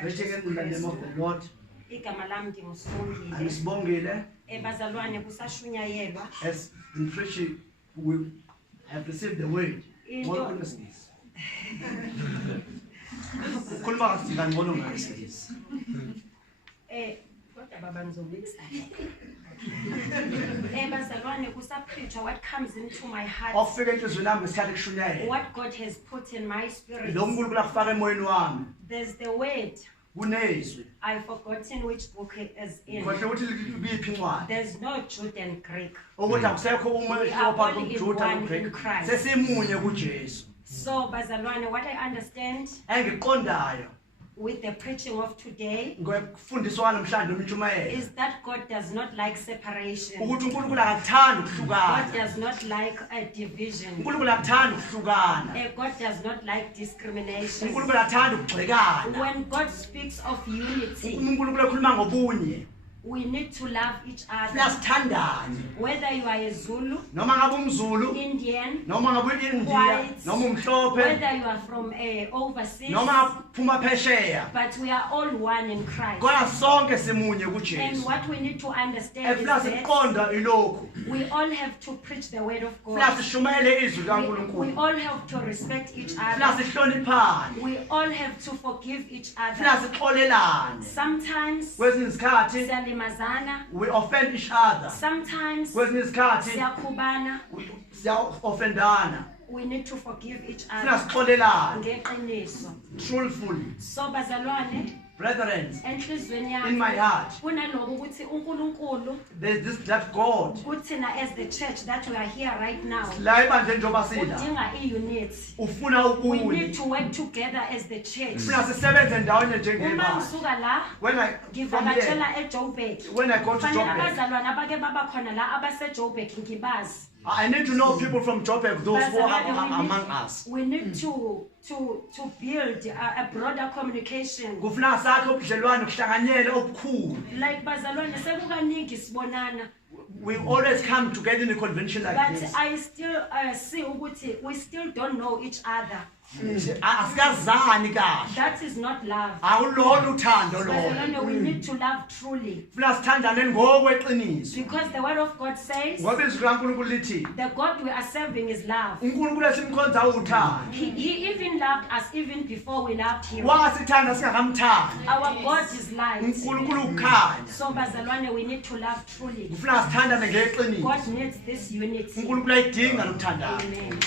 Preaching in the name of the Lord. Igama lami ndingusibongile. I'm Sbongile. Bazalwane kusashunyayelwa. As in preaching, we have received the word. More goodness. Kodwa baba ngizobikisa. Bazalwane kusapreacher what comes into my heart. What God has put in my spirit. There's the word. I've forgotten which book it is in. There's no Jude and Greek. We are only in one in Christ. So, Bazalwane, what I understand with the preaching of today is that God does not like separation. God does not like a division. God does not like discrimination. When God speaks of unity, we need to love each other. Whether you are a Zulu, Indian, white, whether you are from overseas, but we are all one in Christ. And what we need to understand is that we all have to preach the word of God. We all have to respect each other. We all have to forgive each other. Sometimes we offend each other. Sometimes we need to forgive each other. Truthfully. So bazalwane, brethren, in my heart, there's that God. As the church that we are here right now, we need to work together as the church. When I go to Joburg, I need to know people from Joburg, those who are among us. We need to build a broader communication. Like bazalwane, we always come together in a convention like this. But I still see we still don't know each other. That is not love. We need to love truly. Because the word of God says the God we are serving is love. He even loved us even before we loved him. Our God is light. So bazalwane, we need to love truly. God needs this unity. Amen.